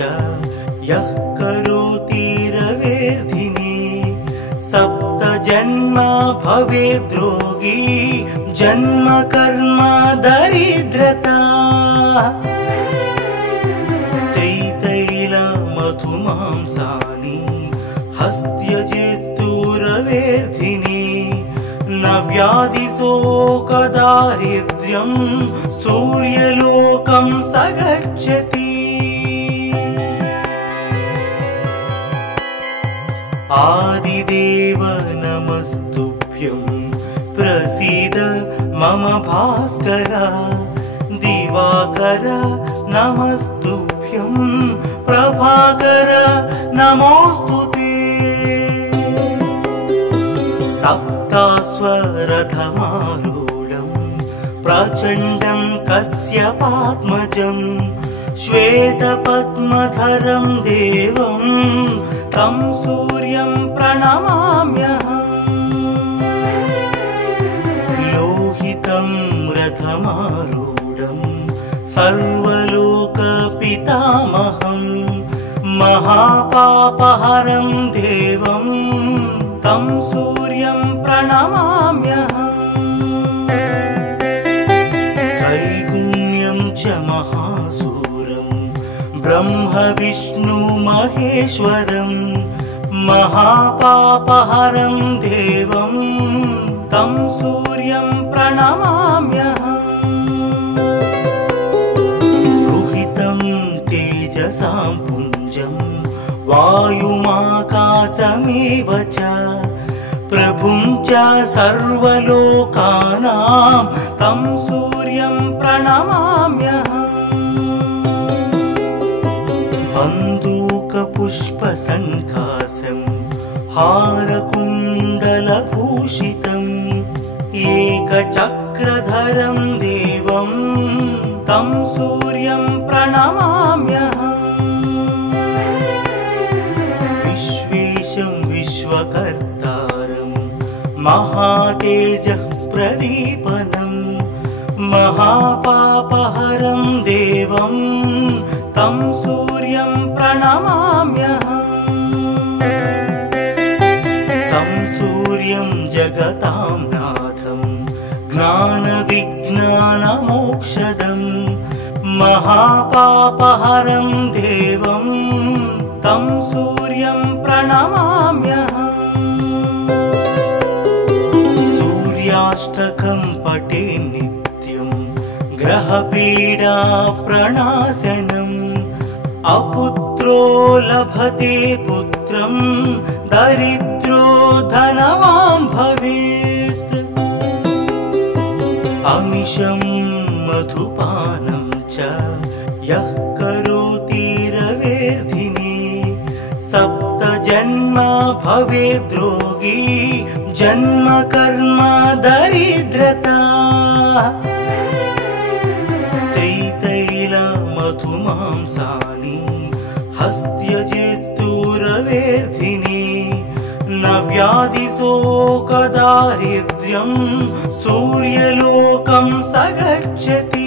यः करोति रवेर्धिने सप्तजन्म भवेद्रोगी जन्म कर्म दरिद्रता त्रितैलमधुमांसानि हस्त्यजेस्तुरवेर्धिने न व्याधिशोकदारिद्र्यं सूर्यलोकं स गच्छति आदिदेव नमस्तुभ्यं प्रसीद मम भास्कर दिवाकर नमस्तुभ्यं प्रभाकर नमोस्तुते सप्तास्वरथमारूढं प्रचण्डं कश्यपात्मजं श्वेतपद्मधरं देवं तं सूर्यं प्रणमाम्यहम् लोहितं रथमारूढं सर्वलोकपितामहं महापापहरं देवं तं सूर्यं प्रणमाम्यहम् त्रैगुण्यं च महासूरं ब्रह्म विष्णु महेश्वरं महापापहरं देवं तं सूर्यं प्रणमाम्यहम् रुहितं तेजसां पुञ्जं वायुमाकाशमेव च प्रभुं च सर्वलोकानां तं सूर्यं प्रणमाम्यहम् बन्दूकपुष्पसङ्कासं हारकुण्डलभूषितम् एकचक्रधरं देवं तं सूर्यं प्रणमाम्यहम् विश्वेशं विश्वकर्तारं महातेजः प्रदीपनं महापापहरं देवं तं सूर्यं प्रणमाम्यहम् तं सूर्यं जगतां नाथं ज्ञानविज्ञानमोक्षदं महापापहरं देवं तं सूर्यं प्रणमाम्यहम् सूर्याष्टकं पठे नित्यं ग्रहपीडा प्रणाशनम् अपुत्रो लभते पुत्रं दरिद्रो धनवान् भवेत् अमिषं मधुपानं च यः करोति रवेर्धिने सप्तजन्म भवेद्रोगी जन्म कर्म दरिद्रता स्त्रीतैल मधुमांसानि हस्त्यजित्तुरवेर्धिनि न व्याधिशोकदारिद्र्यं सूर्यलोकं स गच्छति।